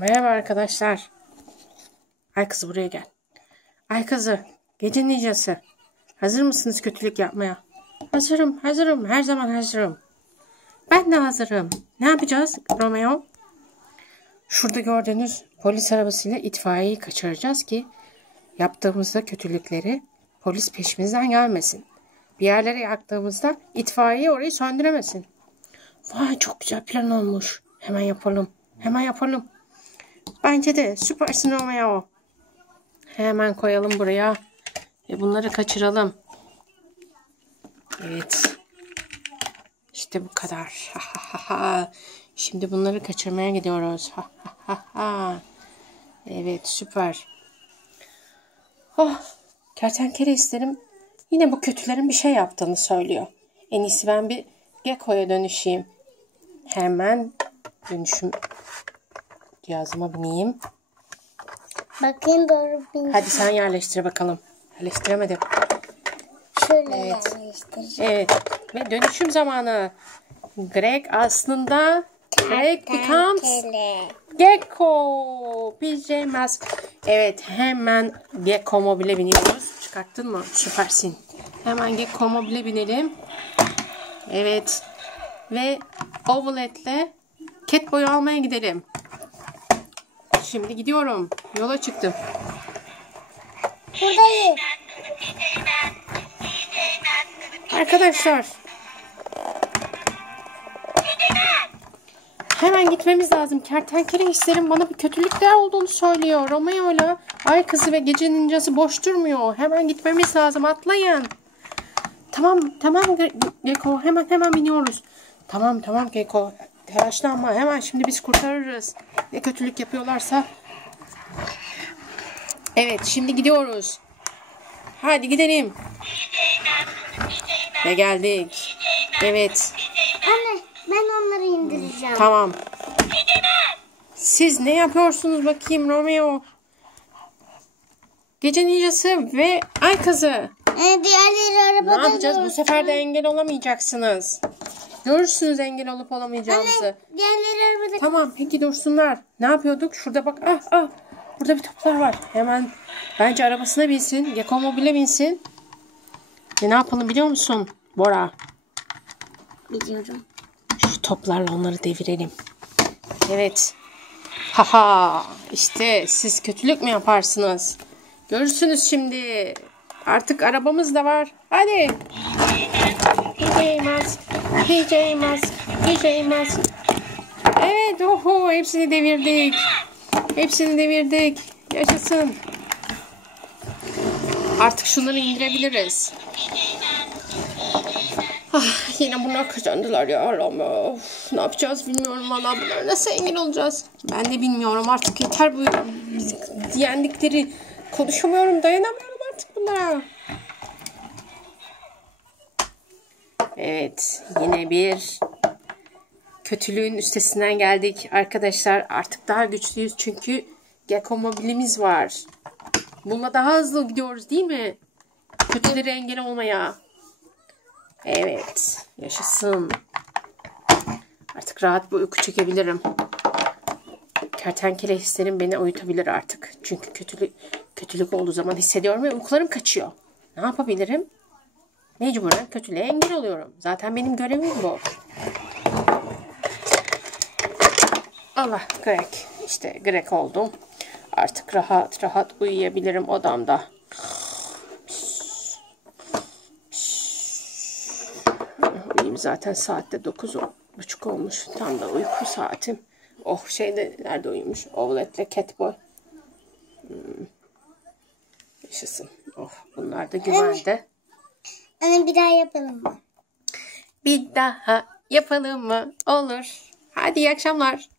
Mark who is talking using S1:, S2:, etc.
S1: Merhaba arkadaşlar. Ay kızı buraya gel. Ay kızı, gece ninjası. Hazır mısınız kötülük yapmaya? Hazırım, hazırım. Her zaman hazırım. Ben de hazırım. Ne yapacağız Romeo? Şurada gördüğünüz polis arabasıyla itfaiyeyi kaçıracağız ki yaptığımızda kötülükleri polis peşimizden gelmesin. Bir yerlere yaktığımızda itfaiye orayı söndüremesin. Vay çok güzel plan olmuş. Hemen yapalım. Hemen yapalım. Bence de süpersin Romeo. Hemen koyalım buraya. Ve bunları kaçıralım. Evet. İşte bu kadar. Şimdi bunları kaçırmaya gidiyoruz. Evet süper. Oh, kertenkele isterim. Yine bu kötülerin bir şey yaptığını söylüyor. En iyisi ben bir Gekko'ya dönüşeyim. Hemen dönüşüm cihazıma bineyim.
S2: Bakayım doğru bin.
S1: Hadi sen yerleştir bakalım. Yerleştiremedim.
S2: Şöyle
S1: Evet.
S2: yerleştireceğim.
S1: Evet. Ve dönüşüm zamanı. Greg aslında Greg becomes. Gecko. PJ Mask. Evet hemen Gecko mobile biniyoruz. Çıkarttın mı? Süpersin. Hemen Gecko mobile binelim. Evet. Ve Ovalet'le Catboy'u almaya gidelim. Şimdi gidiyorum. Yola çıktım.
S2: Buradayım.
S1: Arkadaşlar. Hemen gitmemiz lazım. Kertenkele hislerin bana bir kötülükler olduğunu söylüyor. Romeo'yla ay kızı ve gece ninjası boş durmuyor. Hemen gitmemiz lazım. Atlayın. Tamam tamam Ge- Geko hemen hemen biniyoruz. Tamam tamam Geko. Telaşlanma hemen şimdi biz kurtarırız. Ne kötülük yapıyorlarsa. Evet şimdi gidiyoruz. Hadi gidelim. Ve geldik. Evet.
S2: Anne ben onları indireceğim.
S1: Tamam. Siz ne yapıyorsunuz bakayım Romeo? Gece ninjası ve ay kızı.
S2: Ee, diğerleri arabada
S1: Ne yapacağız? Bu sefer de engel olamayacaksınız. Görürsünüz engel olup olamayacağımızı.
S2: Anne diğerleri arabada.
S1: Tamam peki dursunlar. Ne yapıyorduk? Şurada bak. Ah ah. Burada bir toplar var. Hemen bence arabasına binsin. Geko mobile binsin. Ve ne yapalım biliyor musun? Bora.
S2: Biliyorum.
S1: Şu toplarla onları devirelim. Evet. Haha. İşte siz kötülük mü yaparsınız? Görürsünüz şimdi. Artık arabamız da var. Hadi. PJ Mask. PJ Mask. PJ Mask. Evet. Oho. Hepsini devirdik. Hepsini devirdik. Yaşasın. Artık şunları indirebiliriz. Ah, yine bunlar kazandılar ya Allah'ım. Of, ne yapacağız bilmiyorum valla. Bunlar nasıl engel olacağız? Ben de bilmiyorum artık yeter bu yendikleri. Konuşamıyorum dayanamıyorum artık bunlara. Evet yine bir kötülüğün üstesinden geldik. Arkadaşlar artık daha güçlüyüz çünkü Gecko mobilimiz var. Bununla daha hızlı gidiyoruz değil mi? Kötüleri engel olmaya. Evet. Yaşasın. Artık rahat bir uyku çekebilirim. Kertenkele hislerim beni uyutabilir artık. Çünkü kötülük kötülük olduğu zaman hissediyorum ve uykularım kaçıyor. Ne yapabilirim? Mecburen kötülüğe engel oluyorum. Zaten benim görevim bu. Allah Greg. İşte Greg oldum. Artık rahat rahat uyuyabilirim odamda. Uyuyayım zaten saatte 9 buçuk olmuş. Tam da uyku saatim. Oh şeyde nerede uyumuş? Ovlet'le Catboy. Hmm. Yaşasın. Oh bunlar da güvende.
S2: Anne bir daha yapalım mı?
S1: Bir daha yapalım mı? Olur. Hadi iyi akşamlar.